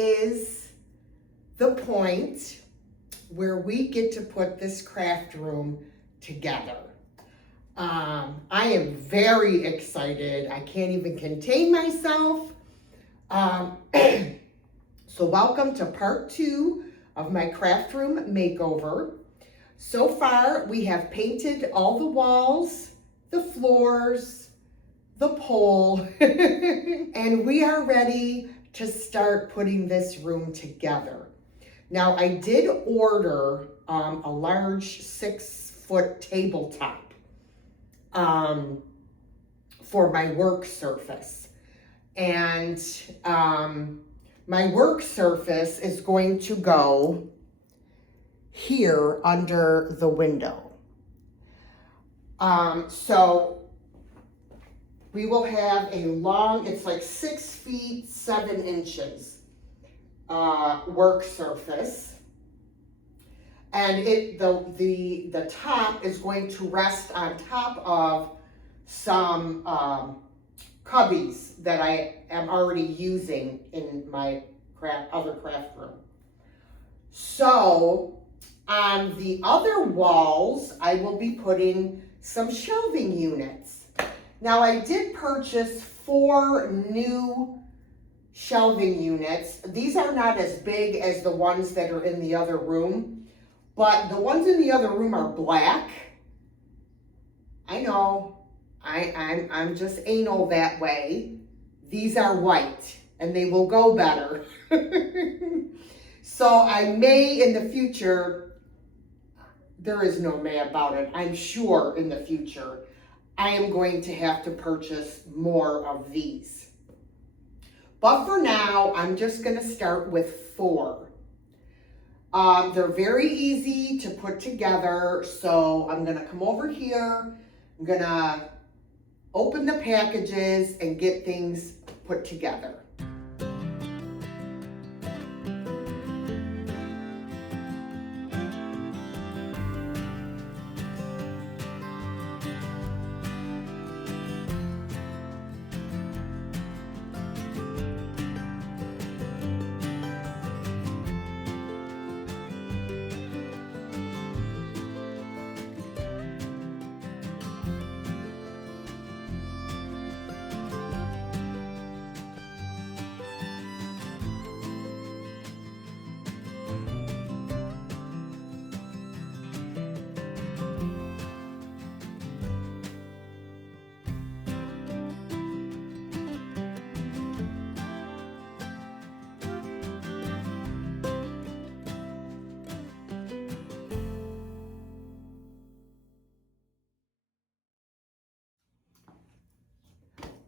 is the point where we get to put this craft room together. I am very excited. I can't even contain myself. So welcome to part 2 of my craft room makeover. So far, we have painted all the walls, the floors, the pole, and we are ready to start putting this room together. Now, I did order a large 6-foot tabletop for my work surface. And my work surface is going to go here under the window. So we will have a long, it's like 6 feet 7 inches work surface, and the top is going to rest on top of some cubbies that I am already using in my other craft room. So on the other walls, I will be putting some shelving units. Now, I did purchase 4 new shelving units. These are not as big as the ones that are in the other room, but the ones in the other room are black. I know, I'm just anal that way. These are white, and they will go better. So I may in the future, there is no may about it, I'm sure in the future, I am going to have to purchase more of these. But for now, I'm just gonna start with 4. They're very easy to put together, so I'm gonna come over here, I'm gonna open the packages and get things put together.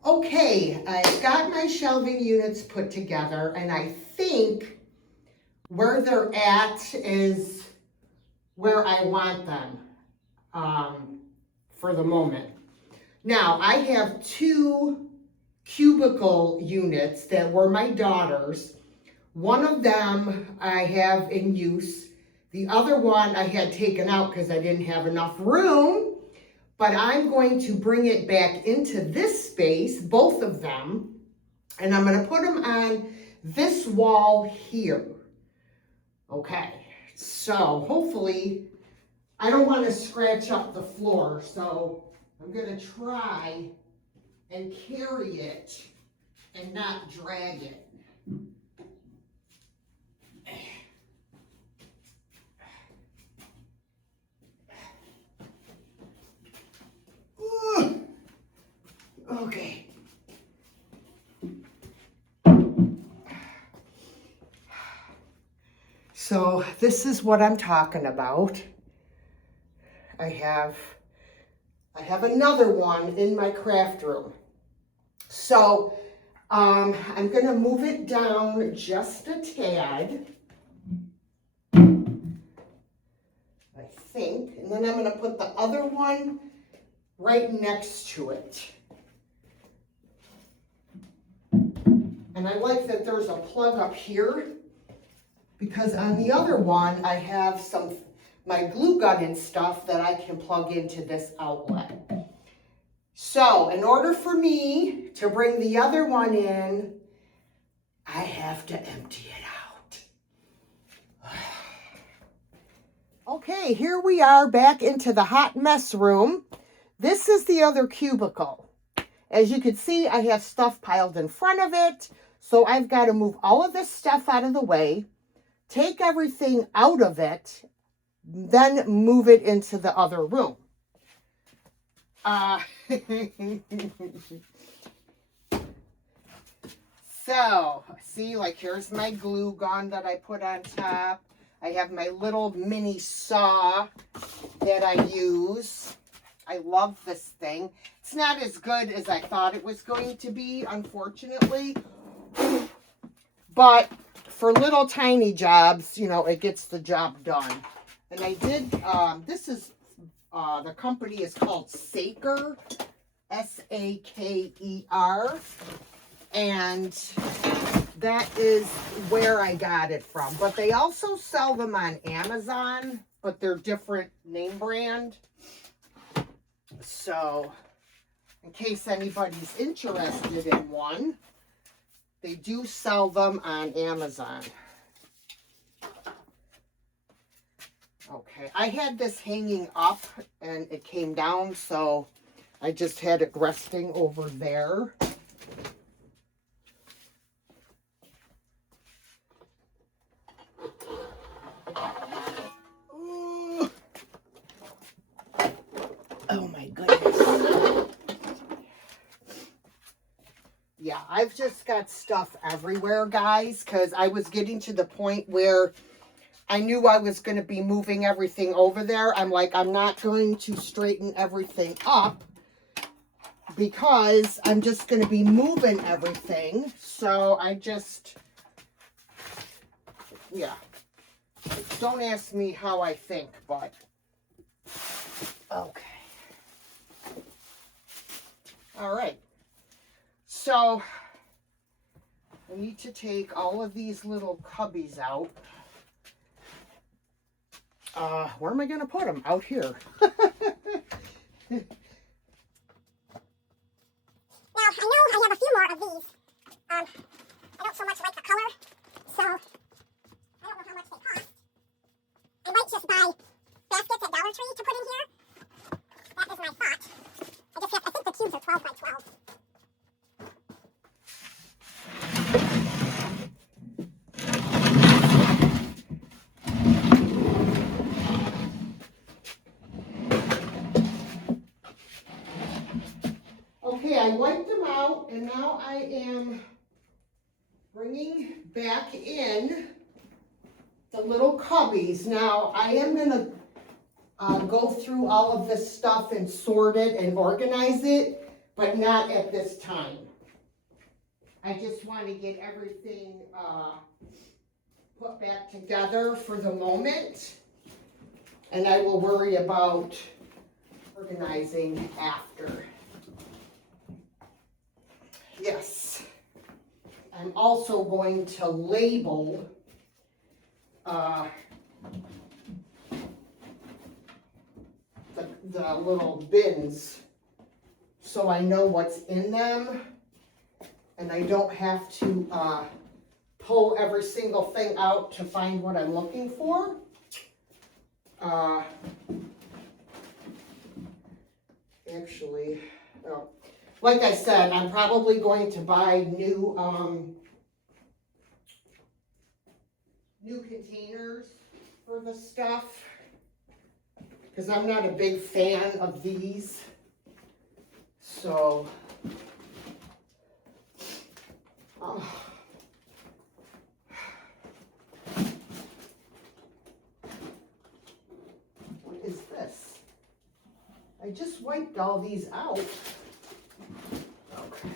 Okay, I've got my shelving units put together, and I think where they're at is where I want them for the moment. Now, I have 2 cubicle units that were my daughter's. One of them I have in use. The other one I had taken out because I didn't have enough room. But I'm going to bring it back into this space, both of them, and I'm going to put them on this wall here. Okay, so hopefully, I don't want to scratch up the floor, so I'm going to try and carry it and not drag it. Okay. So this is what I'm talking about. I have another one in my craft room. So I'm going to move it down just a tad, I think, and then I'm going to put the other one right next to it. And I like that there's a plug up here, because on the other one I have my glue gun and stuff that I can plug into this outlet. So in order for me to bring the other one in, I have to empty it out. Okay, here we are back into the hot mess room. This is the other cubicle. As you can see, I have stuff piled in front of it. So I've got to move all of this stuff out of the way, take everything out of it, then move it into the other room. So, see, like here's my glue gun that I put on top. I have my little mini saw that I use. I love this thing. It's not as good as I thought it was going to be, unfortunately. But for little tiny jobs, you know, it gets the job done. And I did, this is, the company is called Saker, S-A-K-E-R. And that is where I got it from. But they also sell them on Amazon, but they're different name brand. So, in case anybody's interested in one, they do sell them on Amazon. Okay, I had this hanging up and it came down, so I just had it resting over there. Oh my goodness. Yeah, I've just got stuff everywhere, guys, because I was getting to the point where I knew I was going to be moving everything over there. I'm like, I'm not going to straighten everything up because I'm just going to be moving everything. So I just, yeah. Don't ask me how I think, but okay. All right. So I need to take all of these little cubbies out. Where am I going to put them? Out here. Now, I know I have a few more of these. I don't so much like the color, so I don't know how much they cost. I might just buy baskets at Dollar Tree to put in here. That is my thought. I think the cubes are 12 by 12. Okay, I wiped them out, and now I am bringing back in the little cubbies. Now, I am going to go through all of this stuff and sort it and organize it, but not at this time. I just want to get everything put back together for the moment, and I will worry about organizing after. Yes, I'm also going to label the little bins so I know what's in them and I don't have to pull every single thing out to find what I'm looking for. Actually, oh. Like I said, I'm probably going to buy new containers for the stuff because I'm not a big fan of these. So, what is this? I just wiped all these out. Okay.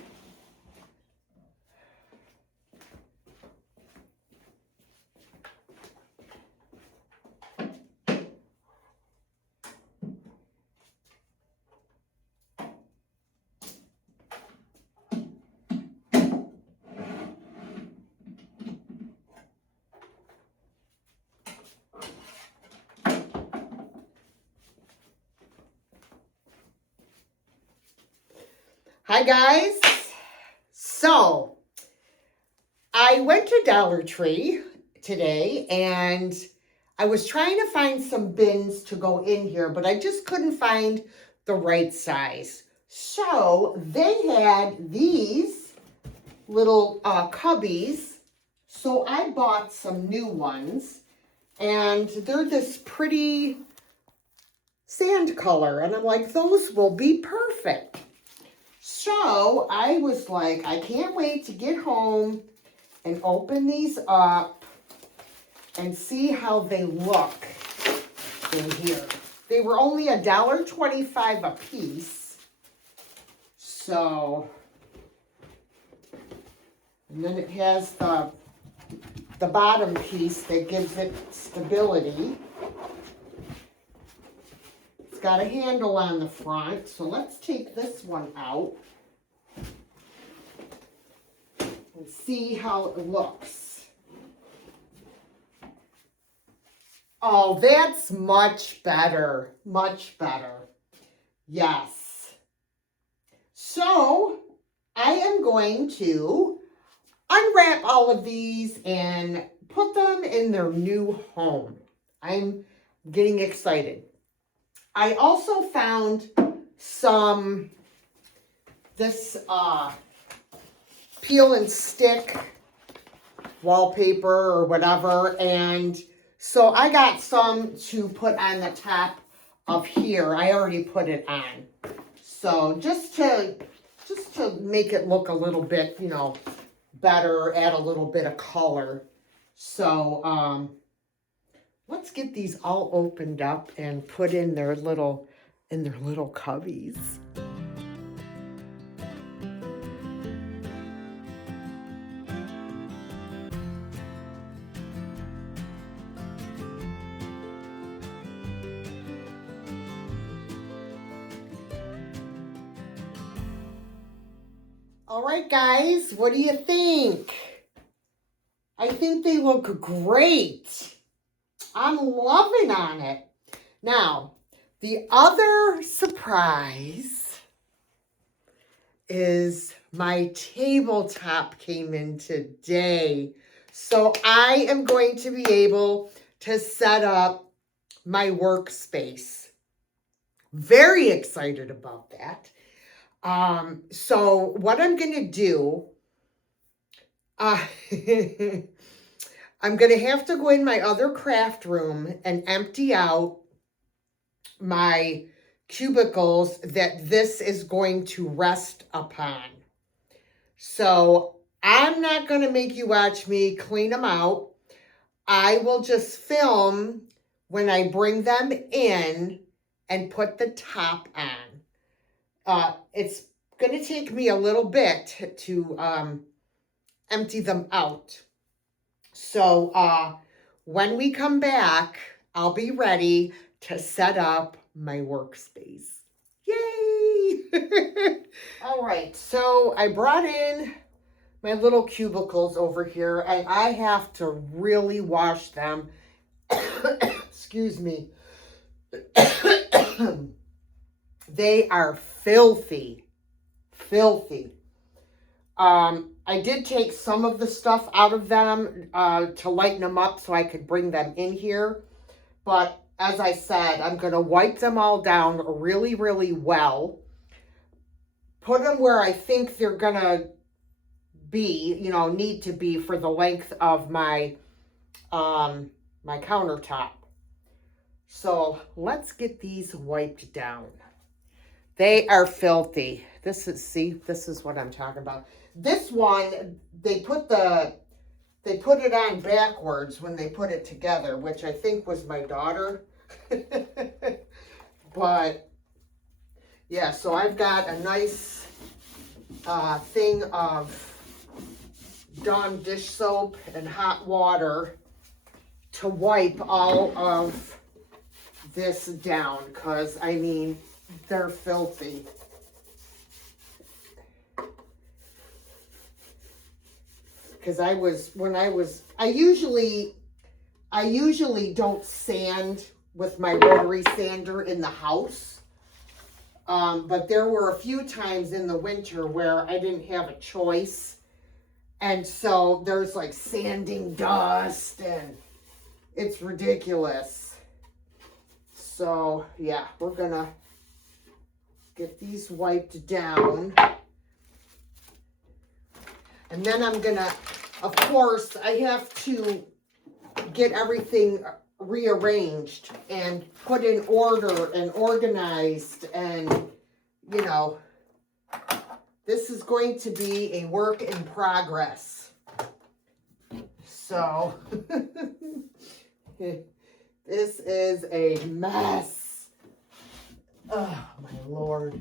Hi guys. So I went went to Dollar Tree today and I was trying to find some bins to go in here, but I just couldn't find the right size. So they had these little cubbies. So I bought some new ones and they're this pretty sand color. And I'm like, those will be perfect. So I was like, I can't wait to get home and open these up and see how they look in here. They were only $1.25 a piece. So, and then it has the bottom piece that gives it stability. It's got a handle on the front. So let's take this one out and see how it looks. Oh, that's much better. Much better. Yes. So, I am going to unwrap all of these and put them in their new home. I'm getting excited. I also found this peel and stick wallpaper or whatever, and so I got some to put on the top of here. I already put it on. So just to make it look a little bit, you know, better, add a little bit of color. So let's get these all opened up and put in their little cubbies. All right, guys, what do you think? I think they look great. I'm loving on it. Now, the other surprise is my tabletop came in today. So I am going to be able to set up my workspace. Very excited about that. So what I'm going to do, I'm going to have to go in my other craft room and empty out my cubicles that this is going to rest upon. So I'm not going to make you watch me clean them out. I will just film when I bring them in and put the top on. It's going to take me a little bit to empty them out. So when we come back, I'll be ready to set up my workspace. Yay! All right, so I brought in my little cubicles over here, and I have to really wash them. Excuse me. They are filthy. Filthy. I did take some of the stuff out of them to lighten them up so I could bring them in here. But as I said, I'm going to wipe them all down really, really well. Put them where I think they're going to be, you know, need to be for the length of my my countertop. So let's get these wiped down. They are filthy. This is what I'm talking about. This one, they put it on backwards when they put it together, which I think was my daughter. But yeah, so I've got a nice thing of Dawn dish soap and hot water to wipe all of this down, because I mean, they're filthy. Because I usually don't sand with my rotary sander in the house. But there were a few times in the winter where I didn't have a choice. And so there's like sanding dust and it's ridiculous. So yeah, we're gonna get these wiped down. And then I'm gonna, of course, I have to get everything rearranged and put in order and organized, and you know, this is going to be a work in progress. So this is a mess. Oh my Lord.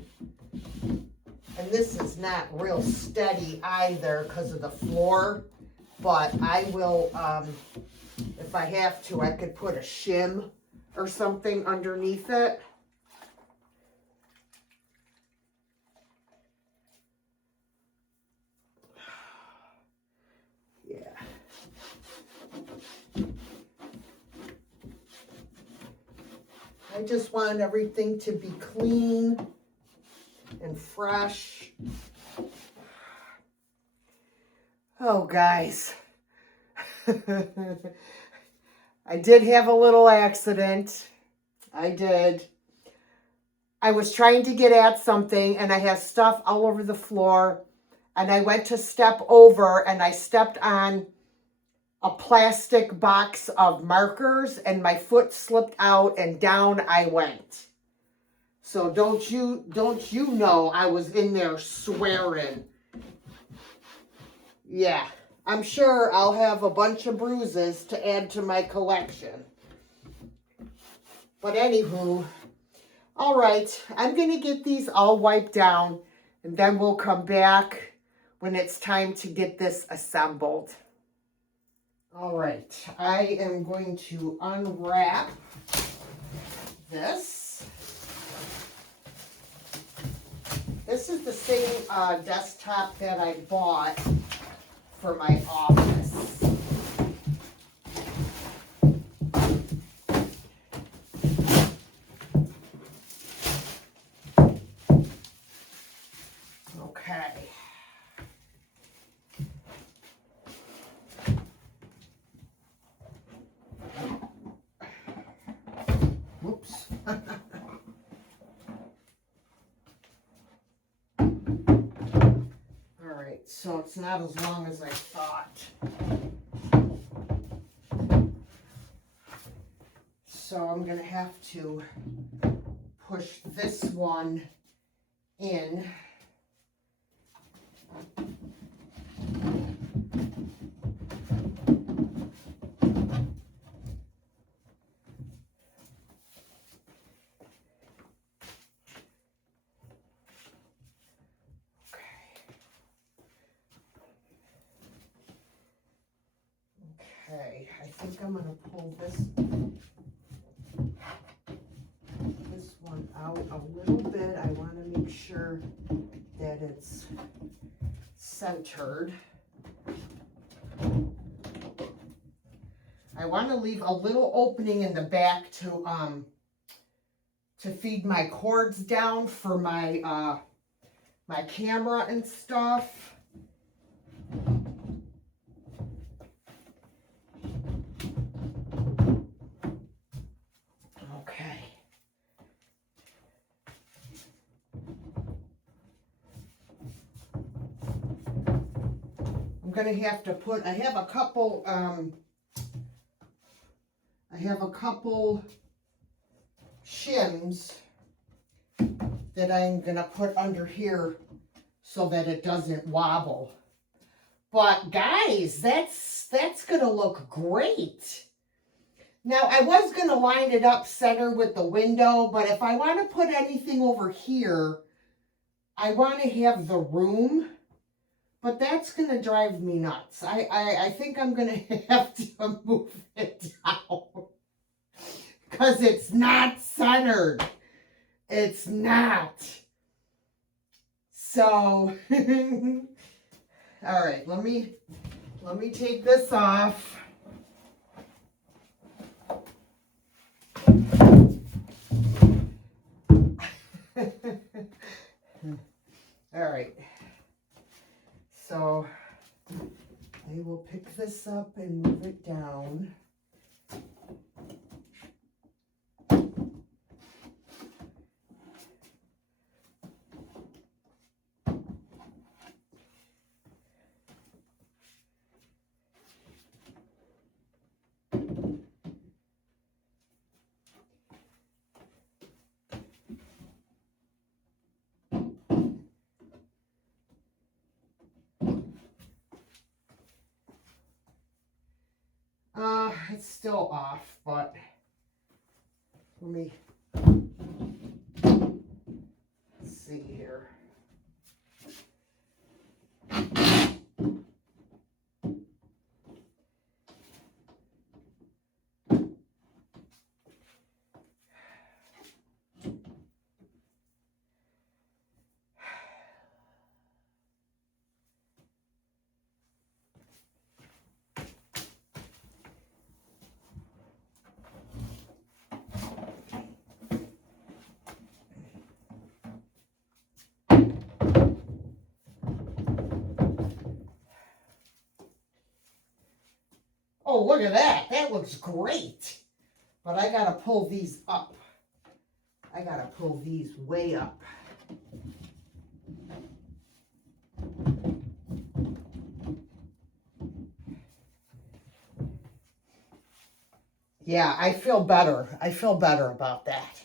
And this is not real steady either because of the floor, but I will, if I have to, I could put a shim or something underneath it. Yeah. I just want everything to be clean and fresh. Oh, guys. I did have a little accident. I did. I was trying to get at something and I had stuff all over the floor, and I went to step over and I stepped on a plastic box of markers and my foot slipped out and down I went. So don't you know I was in there swearing. Yeah, I'm sure I'll have a bunch of bruises to add to my collection. But anywho, all right, I'm going to get these all wiped down and then we'll come back when it's time to get this assembled. All right, I am going to unwrap this. This is the same desktop that I bought for my office. Okay. Whoops. All right, so it's not as long as I thought. So I'm going to have to push this one in. Okay, I think I'm going to pull this one out a little bit. I want to make sure that it's centered. I want to leave a little opening in the back to feed my cords down for my my camera and stuff. Okay. I'm gonna have to put, I have a couple shims that I'm gonna put under here so that it doesn't wobble. But guys, that's gonna look great. Now I was gonna line it up center with the window, but if I want to put anything over here, I want to have the room. But that's going to drive me nuts. I think I'm going to have to move it down. Because it's not centered. It's not. So, all right, let me take this off. All right. So this up and move it down. It's still off, but let me see here. Oh, look at that. That looks great. But I gotta pull these up. I gotta pull these way up. Yeah, I feel better. I feel better about that.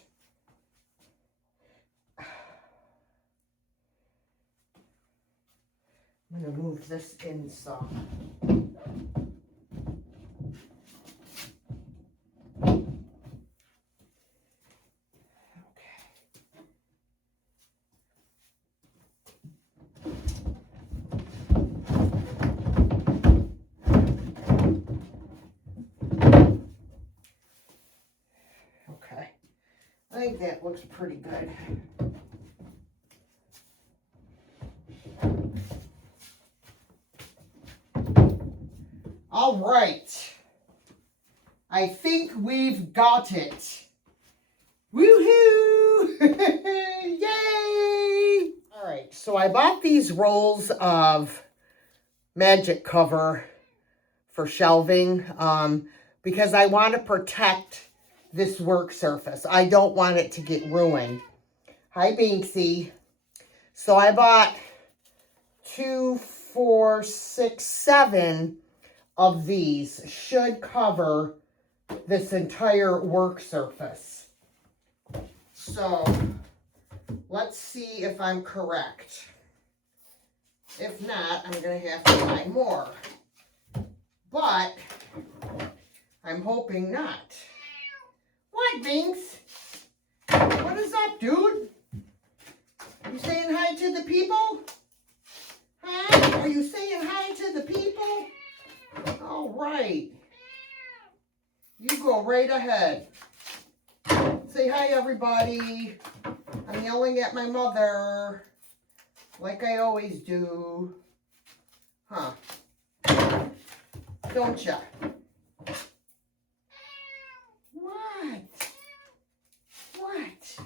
I'm gonna move this in some. Okay. I think that looks pretty good. All right. I think we've got it. Woohoo! Yay! All right, so I bought these rolls of magic cover for shelving because I want to protect this work surface. I don't want it to get ruined. Hi, Binksy. So I bought 2, 4, 6, 7 of these. Should cover this entire work surface. So let's see if I'm correct. If not, I'm going to have to buy more. But I'm hoping not. What, Binks? What is up, dude? You saying hi to the people? Huh? Are you saying hi to the people? All right. You go right ahead. Say hi, everybody. I'm yelling at my mother, like I always do. Huh? Don't ya? What? What?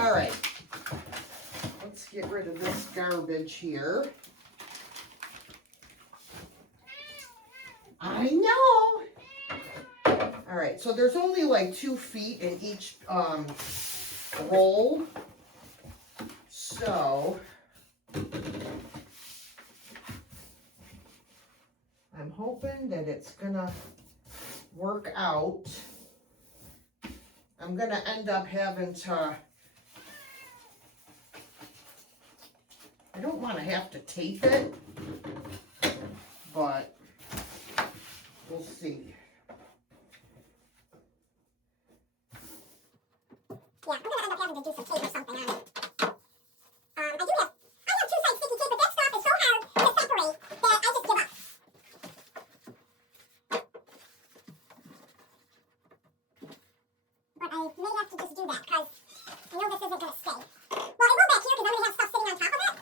All right. Let's get rid of this garbage here. I know. All right, so there's only like 2 feet in each roll. So I'm hoping that it's gonna work out. I'm gonna end up having to, I don't want to have to tape it, but we'll see. Yeah, I'm gonna end up having to do some tape or something on it. I have 2 sides sticky tape, but that stuff is so hard to separate that I just give up. But I may have to just do that because I know this isn't gonna stay. Well, it will back here because I'm gonna have stuff sitting on top of it.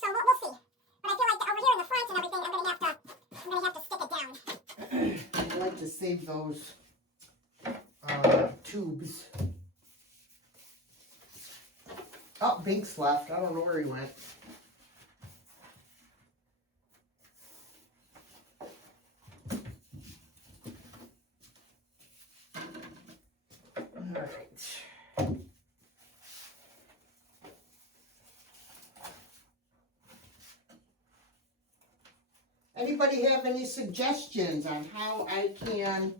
So we'll see. But I feel like over here in the front and everything, I'm gonna have to stick it down. I'd like to save those tubes. Oh, Binks left. I don't know where he went. Anybody have any suggestions on how I can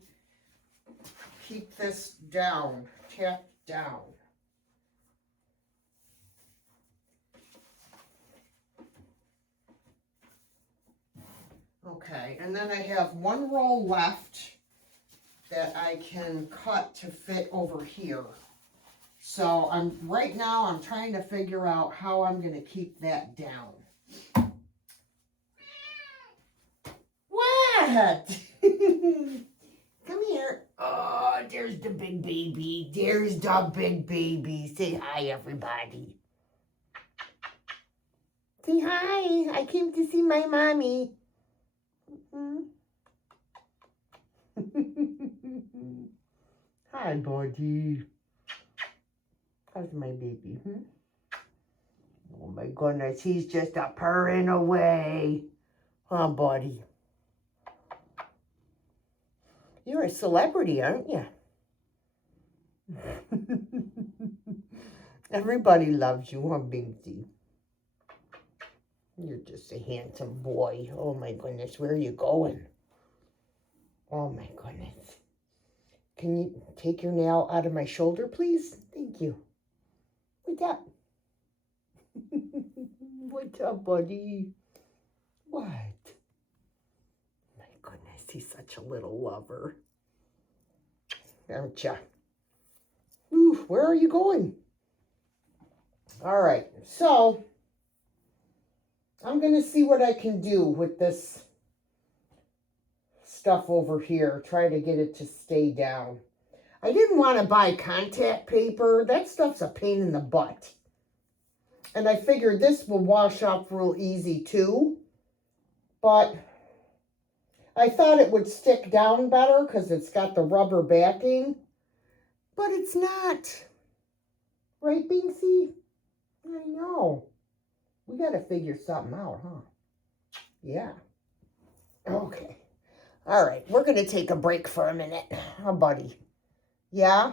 keep this down, tacked down? Okay, and then I have one roll left that I can cut to fit over here. So right now I'm trying to figure out how I'm going to keep that down. What? Come here. Oh, there's the big baby. There's the big baby. Say hi, everybody. Say hi. I came to see my mommy. Hi, buddy. How's my baby? Oh my goodness, he's just a purring away. Huh, buddy? You're a celebrity, aren't you? Everybody loves you, huh, Binksy? You're just a handsome boy. Oh my goodness, where are you going? Oh my goodness. Can you take your nail out of my shoulder, please? Thank you. What's up? What's up, buddy? What? My goodness, he's such a little lover. Aren't ya? Ooh, where are you going? All right, so I'm going to see what I can do with this stuff over here. Try to get it to stay down. I didn't want to buy contact paper. That stuff's a pain in the butt. And I figured this will wash up real easy too. But I thought it would stick down better because it's got the rubber backing. But it's not. Right, Binksy? I know. We got to figure something out, huh? Yeah. Okay. All right. We're going to take a break for a minute. Huh, buddy? Yeah?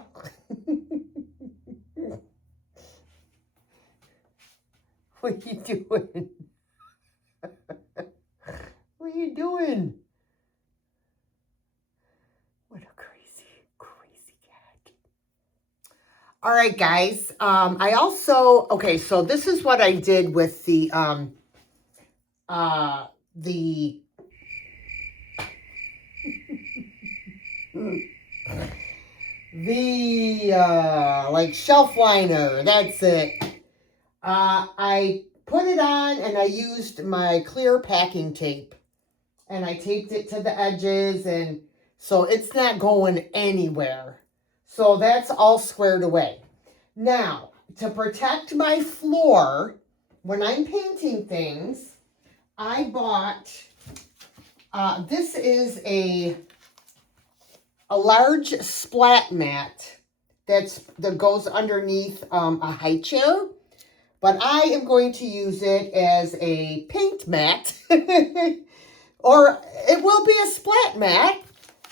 What are you doing? What are you doing? What a crazy, crazy cat. All right, guys. I also, okay, so this is what I did with the like shelf liner, that's it. I put it on and I used my clear packing tape and I taped it to the edges, and so it's not going anywhere. So that's all squared away. Now, to protect my floor, when I'm painting things, I bought, this is a large splat mat that goes underneath a high chair, but I am going to use it as a paint mat, or it will be a splat mat,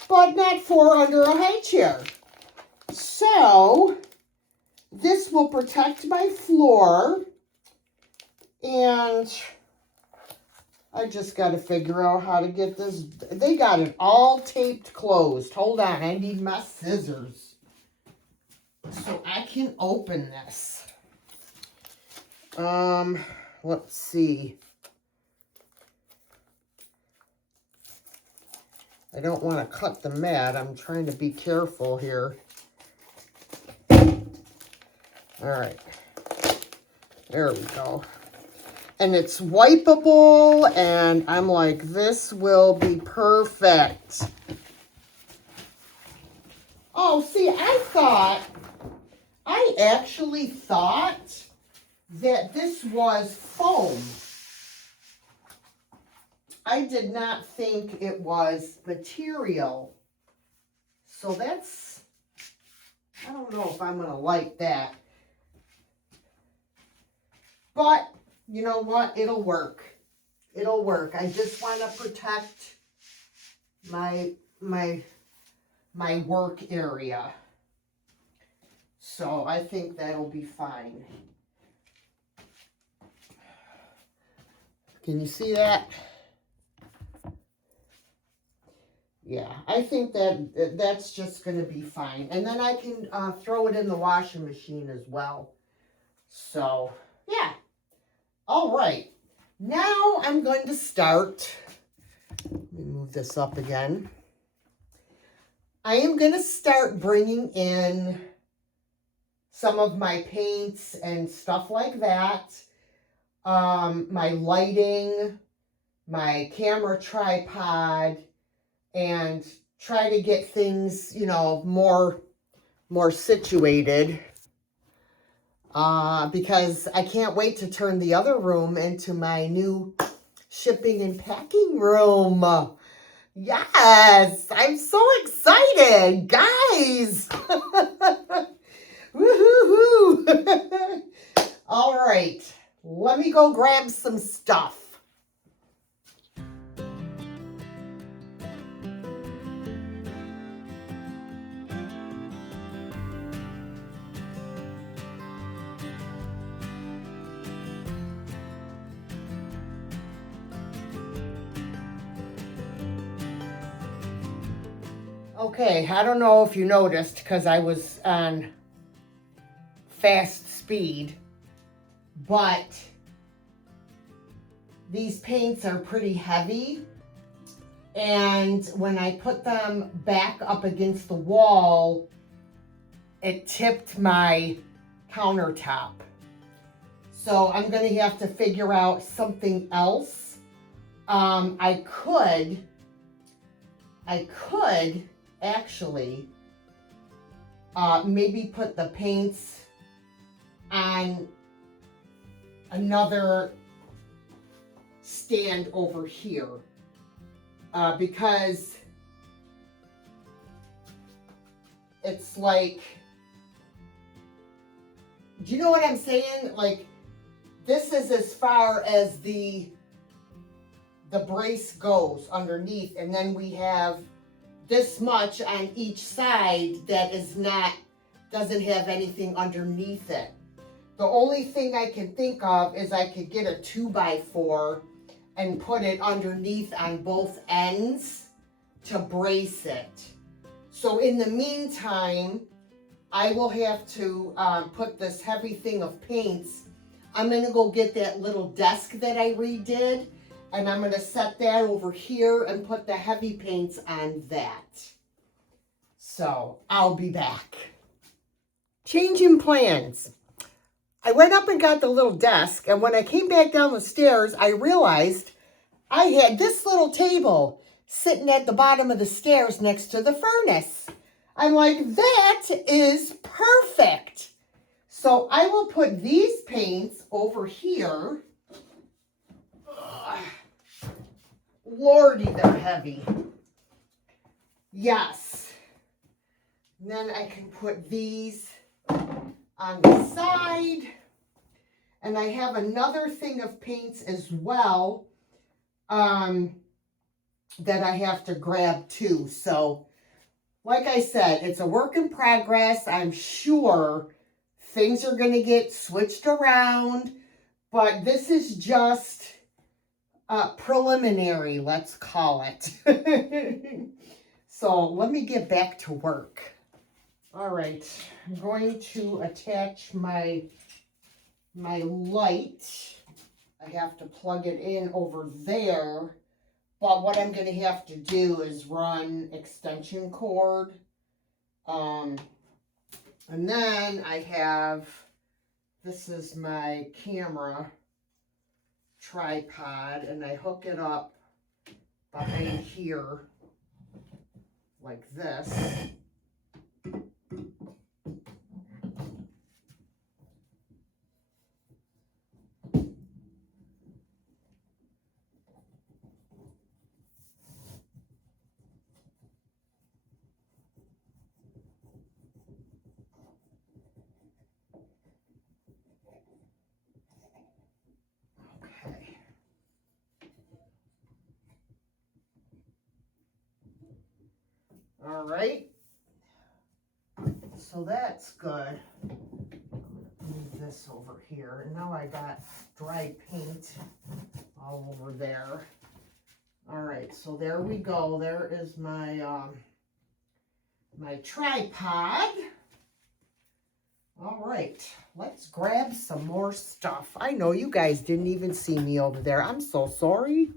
but not for under a high chair. So this will protect my floor, and I just got to figure out how to get this. They got it all taped closed. Hold on, I need my scissors so I can open this. Let's see. I don't want to cut the mat. I'm trying to be careful here. All right. There we go. And it's wipeable, and I'm like, this will be perfect. Oh, see, I actually thought that this was foam. I did not think it was material. So that's, I don't know if I'm going to like that. But, you know what? It'll work. It'll work. I just want to protect my work area. So I think that'll be fine. Can you see that? Yeah, I think that that's just going to be fine. And then I can throw it in the washing machine as well. So, yeah. All right. Now I'm going to start. Let me move this up again. I am going to start bringing in some of my paints and stuff like that. My lighting, my camera tripod, and try to get things, you know, more situated. Because I can't wait to turn the other room into my new shipping and packing room. Yes, I'm so excited, guys. Woohoo! All right, let me go grab some stuff. Okay, I don't know if you noticed because I was on fast speed, but these paints are pretty heavy, and when I put them back up against the wall, it tipped my countertop. So I'm going to have to figure out something else. I could actually maybe put the paints on another stand over here, because it's like, do you know what I'm saying? Like, this is as far as the brace goes underneath, and then we have this much on each side that doesn't have anything underneath it. The only thing I can think of is I could get a 2x4 and put it underneath on both ends to brace it. So in the meantime, I will have to put this heavy thing of paints. I'm going to go get that little desk that I redid, and I'm going to set that over here and put the heavy paints on that. So I'll be back. Changing plans. I went up and got the little desk, and when I came back down the stairs, I realized I had this little table sitting at the bottom of the stairs next to the furnace. I'm like, that is perfect. So I will put these paints over here. Ugh. Lordy, they're heavy. Yes. And then I can put these on the side. And I have another thing of paints as well that I have to grab too. So, like I said, it's a work in progress. I'm sure things are going to get switched around, but this is just preliminary, let's call it. So let me get back to work. All right, I'm going to attach my light. I have to plug it in over there. But what I'm going to have to do is run extension cord. And then I have, this is my camera tripod, and I hook it up behind here like this. Okay. All right. So that's good. Move this over here. And now I got dry paint all over there. All right, so there we go. There is my my tripod. All right, let's grab some more stuff. I know you guys didn't even see me over there. I'm so sorry.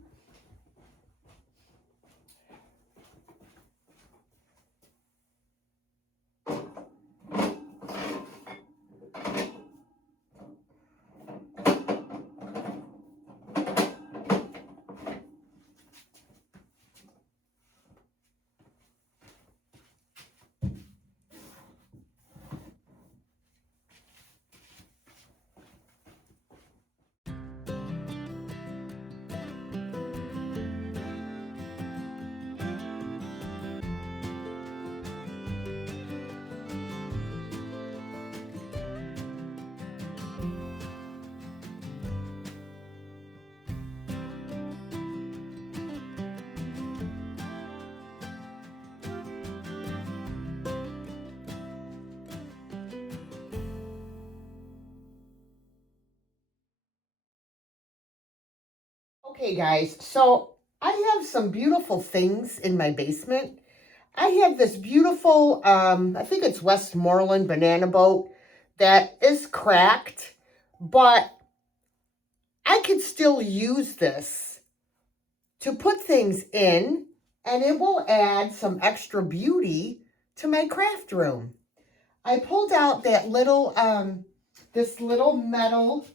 Okay, guys, so I have some beautiful things in my basement. I have this beautiful, I think it's Westmoreland banana boat that is cracked, but I could still use this to put things in, and it will add some extra beauty to my craft room. I pulled out that little, this little metal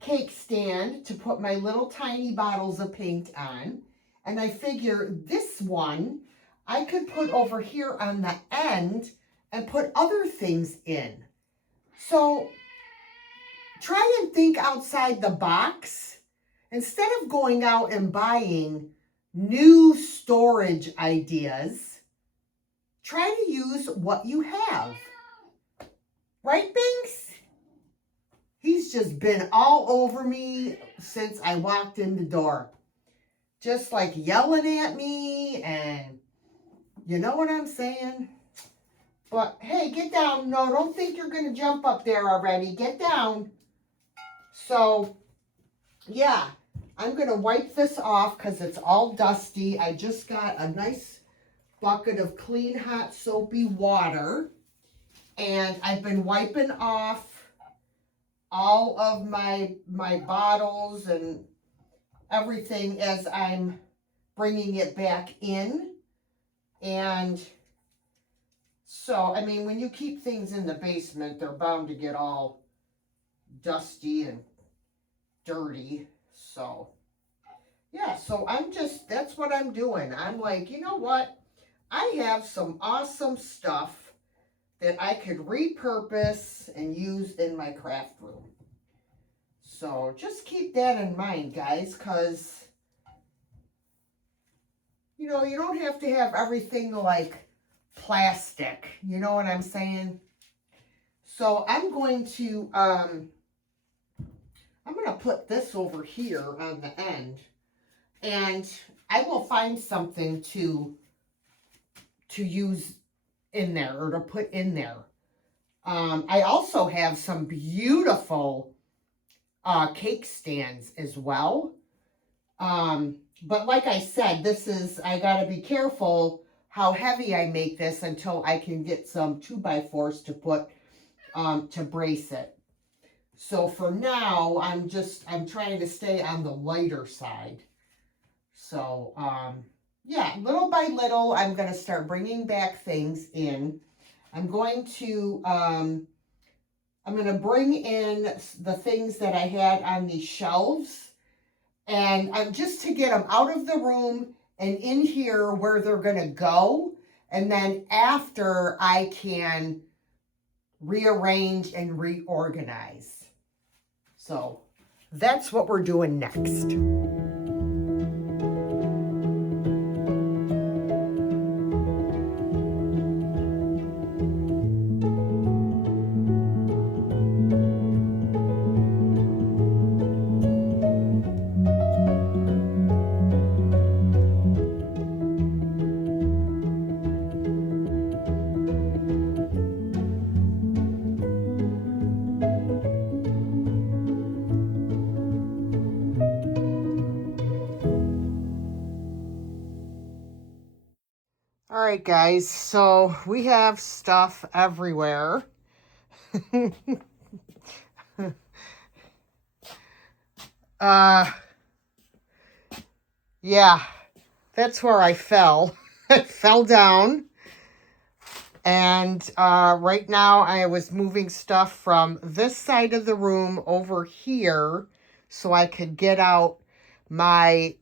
cake stand to put my little tiny bottles of paint on. And I figure this one I could put over here on the end and put other things in. So try and think outside the box. Instead of going out and buying new storage ideas, try to use what you have. Right, Binks? He's just been all over me since I walked in the door. Just like yelling at me, and you know what I'm saying? But hey, get down. No, don't think you're going to jump up there already. Get down. So, yeah, I'm going to wipe this off because it's all dusty. I just got a nice bucket of clean, hot, soapy water. And I've been wiping off all of my bottles and everything as I'm bringing it back in. And so, I mean, when you keep things in the basement, they're bound to get all dusty and dirty. So, yeah, so that's what I'm doing. I'm like, you know what? I have some awesome stuff that I could repurpose and use in my craft room. So just keep that in mind, guys, because, you know, you don't have to have everything like plastic. You know what I'm saying? So I'm going to put this over here on the end, and I will find something to use in there or to put in there. I also have some beautiful cake stands as well. But like I said, I gotta be careful how heavy I make this until I can get some 2x4s to put, to brace it. So for now, I'm trying to stay on the lighter side. So, yeah, little by little, I'm gonna start bringing back things in. I'm going to bring in the things that I had on these shelves, and just to get them out of the room and in here where they're going to go. And then after, I can rearrange and reorganize. So that's what we're doing next. All right, guys, so we have stuff everywhere. Yeah, that's where I fell. I fell down. And right now I was moving stuff from this side of the room over here so I could get out my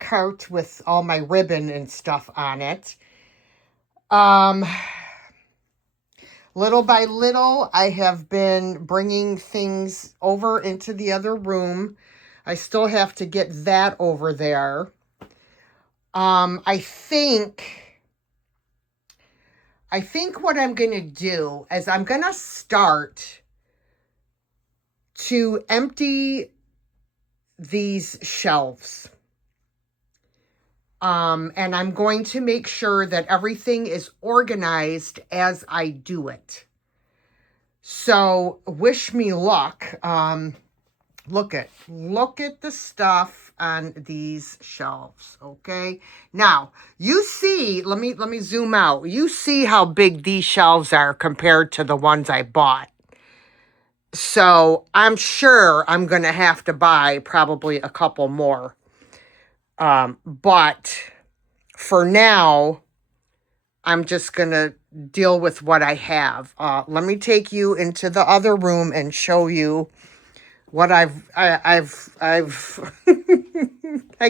cart with all my ribbon and stuff on it. Little by little, I have been bringing things over into the other room. I still have to get that over there. I think what I'm going to do is I'm going to start to empty these shelves. And I'm going to make sure that everything is organized as I do it. So wish me luck. Look at the stuff on these shelves, okay? Now, you see, let me zoom out. You see how big these shelves are compared to the ones I bought. So, I'm sure I'm going to have to buy probably a couple more. But for now, I'm just going to deal with what I have. Let me take you into the other room and show you what I've I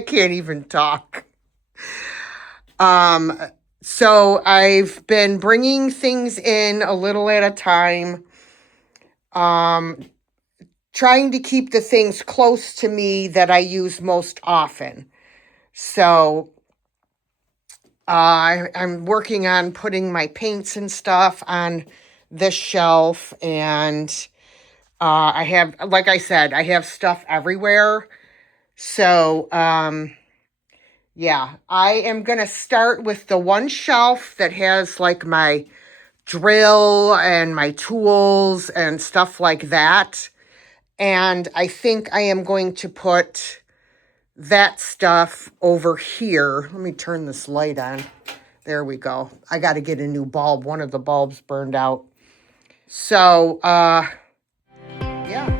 can't even talk. So I've been bringing things in a little at a time. Trying to keep the things close to me that I use most often. So I'm working on putting my paints and stuff on this shelf, and I have, like I said, I have stuff everywhere. So, yeah, I am going to start with the one shelf that has like my drill and my tools and stuff like that. And I think I am going to put that stuff over here. Let me turn this light on. There we go. I got to get a new bulb. One of the bulbs burned out. So, yeah.